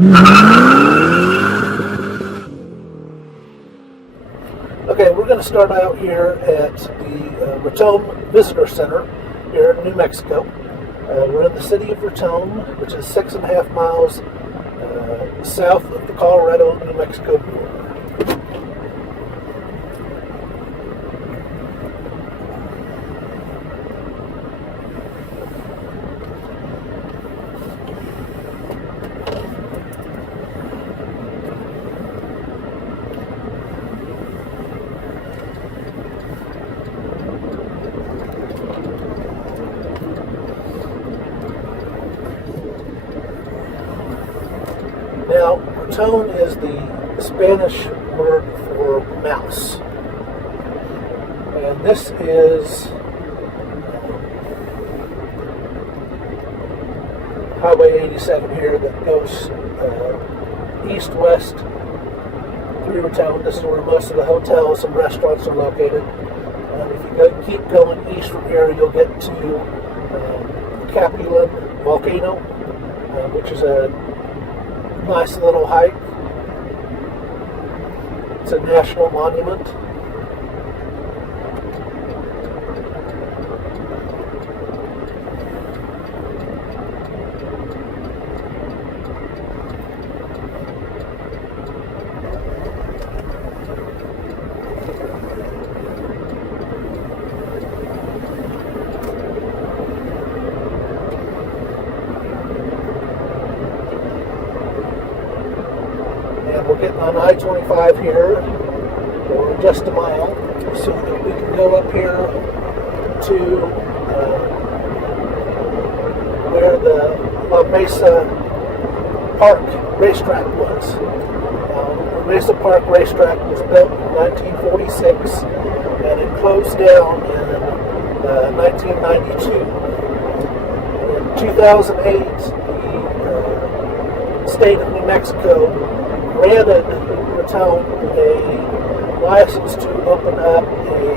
Okay, we're going to start out here at the Raton Visitor Center here in New Mexico. We're in the city of Raton, which is 6.5 miles south of the Colorado, New Mexico border. Now, raton is the Spanish word for mouse. And this is Highway 87 here that goes east-west through Raton. This is where most of the hotels and restaurants are located. If you keep going east from here, you'll get to Capulan Volcano, which is a nice little hike. It's a national monument. And we're getting on I-25 here for just a mile, so that we can go up here to where the La Mesa Park racetrack was. The Mesa Park racetrack was built in 1946 and it closed down in 1992. In 2008, the state of New Mexico granted Raton a license to open up a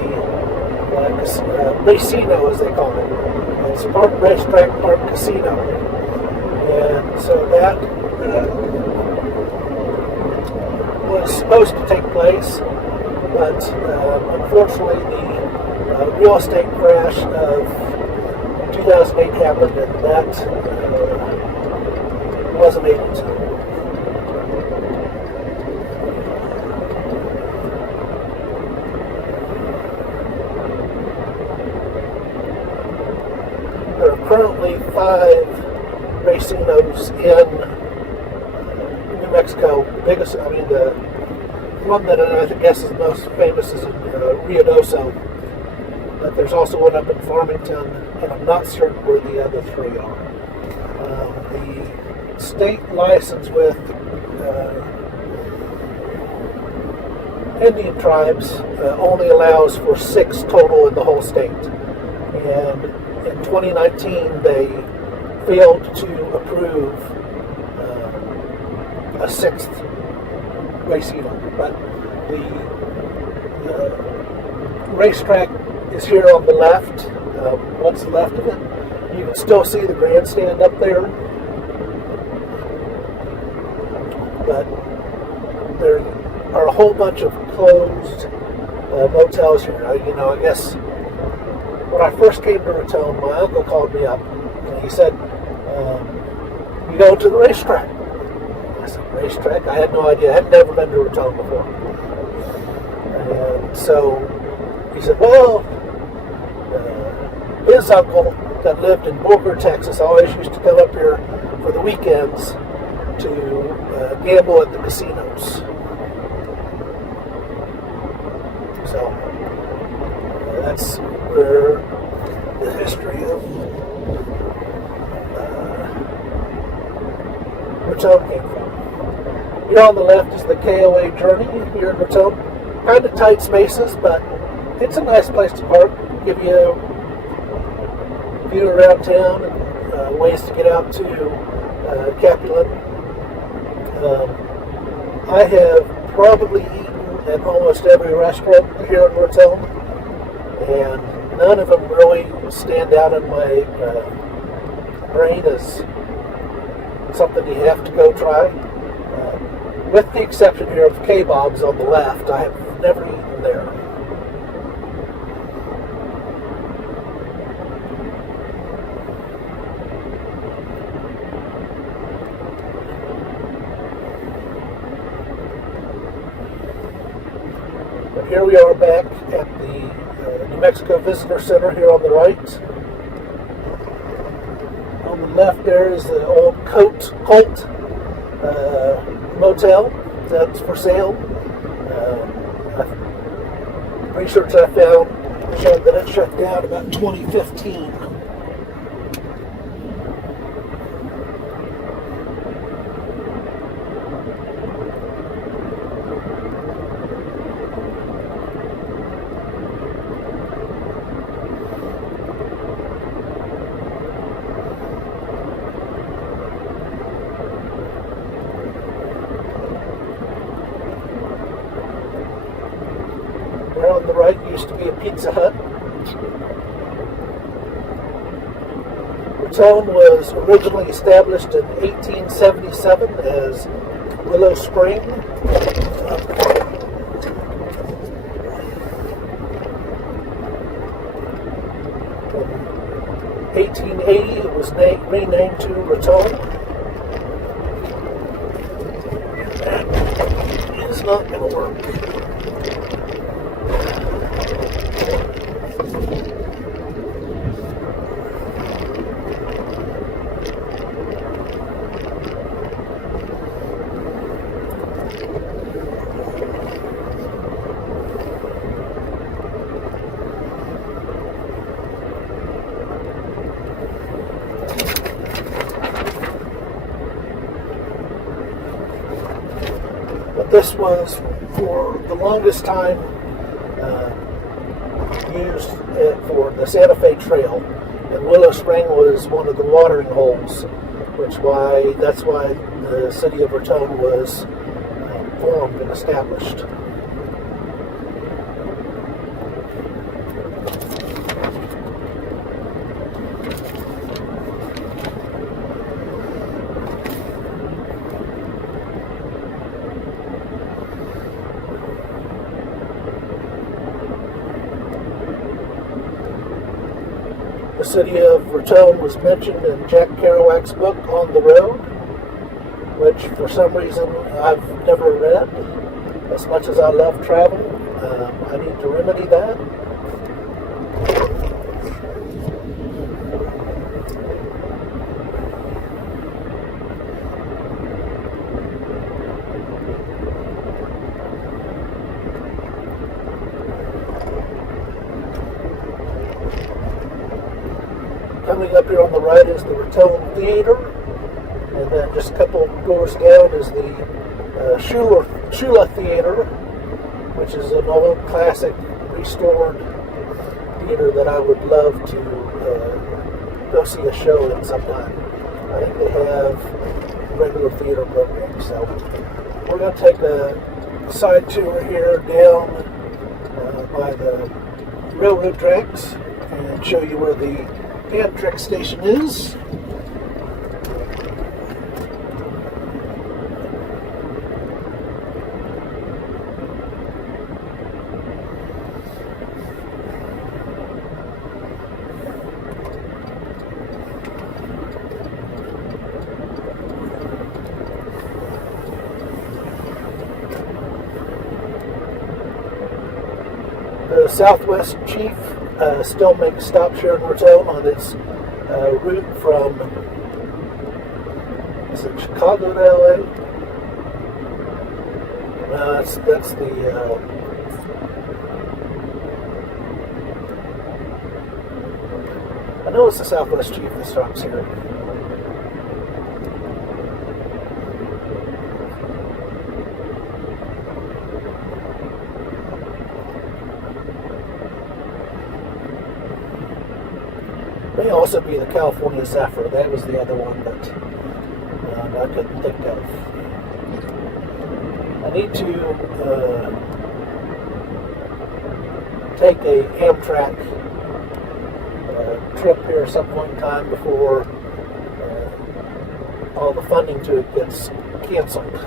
casino, as they call it. It's Park Racetrack Park Casino. And so that was supposed to take place, but unfortunately the real estate crash of 2008 happened, and that wasn't able to. There are currently 5 racinos in New Mexico. The one that I guess is the most famous is in Ruidoso, but there's also one up in Farmington, and I'm not certain where the other 3 are. The state license with Indian tribes only allows for 6 total in the whole state, and in 2019, they failed to approve a 6th racino, but the racetrack is here on the left. What's left of it? You can still see the grandstand up there, but there are a whole bunch of closed motels here. I guess when I first came to Raton, my uncle called me up and he said, "You go to the racetrack?" I said, "Racetrack?" I had no idea. I had never been to Raton before. And so he said, "Well, his uncle that lived in Boulder, Texas, always used to come up here for the weekends to gamble at the casinos." So that's where the history of Raton came from. Here on the left is the KOA journey here in Raton. Kind of tight spaces, but it's a nice place to park. Give you a view around town and ways to get out to Capulan. I have probably eaten at almost every restaurant here in Raton, and none of them really stand out in my brain as something you have to go try. with the exception here of K-Bob's on the left. I have never eaten there. But here we are back at the New Mexico Visitor Center here on the right. On the left there is the old Colt motel that's for sale. Research I found showed that it shut down about 2015. Right on the right used to be a Pizza Hut. Raton was originally established in 1877 as Willow Spring. In 1880 it was renamed to Raton. That is not going to work. But this was, for the longest time, used for the Santa Fe Trail, and Willow Spring was one of the watering holes, that's why the city of Raton was formed and established. The city of Raton was mentioned in Jack Kerouac's book, On the Road, which for some reason I've never read. As much as I love travel, I need to remedy that. Coming up here on the right is the Raton Theater, and then just a couple doors down is the Shula Theater, which is an old classic restored theater that I would love to go see a show in sometime. I think they have regular theater programs, so we're going to take a side tour here down by the railroad tracks and show you where the Amtrak station is. The Southwest Chief still makes stops here in Raton on its route from, is it Chicago to LA? No, that's the I know it's the Southwest Chief that stops here. May also be the California Zephyr. That was the other one that I couldn't think of. I need to take a Amtrak trip here at some point in time before all the funding to it gets canceled.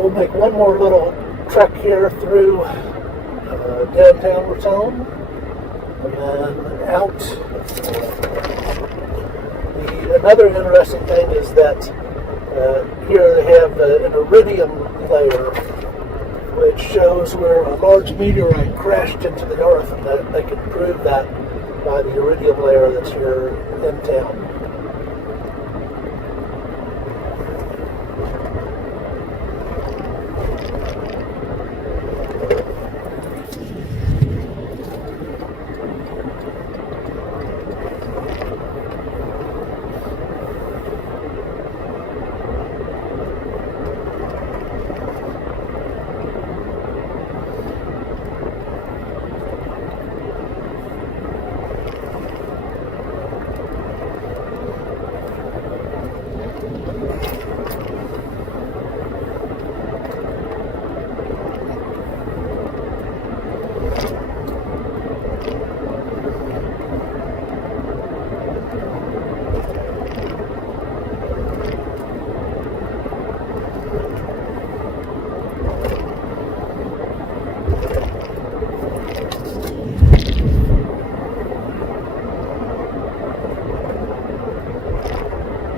we'll make one more little trek here through downtown Raton, and then out. Another interesting thing is that here they have an iridium layer, which shows where a large meteorite crashed into the earth, and that they can prove that by the iridium layer that's here in town.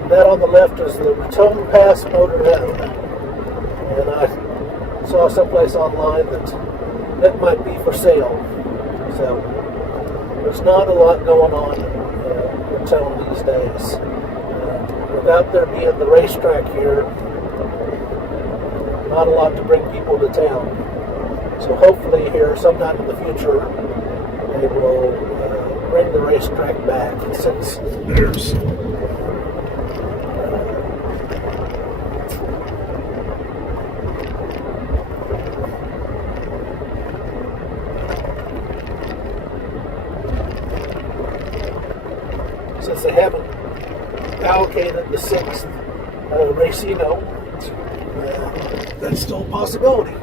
That on the left is the Raton Pass motorhome, and I saw someplace online that might be for sale. So there's not a lot going on in Raton these days. Without there being the racetrack here, not a lot to bring people to town. So hopefully here, sometime in the future, they will bring the racetrack back, since there's since they haven't allocated the 6th racino, that's still a possibility.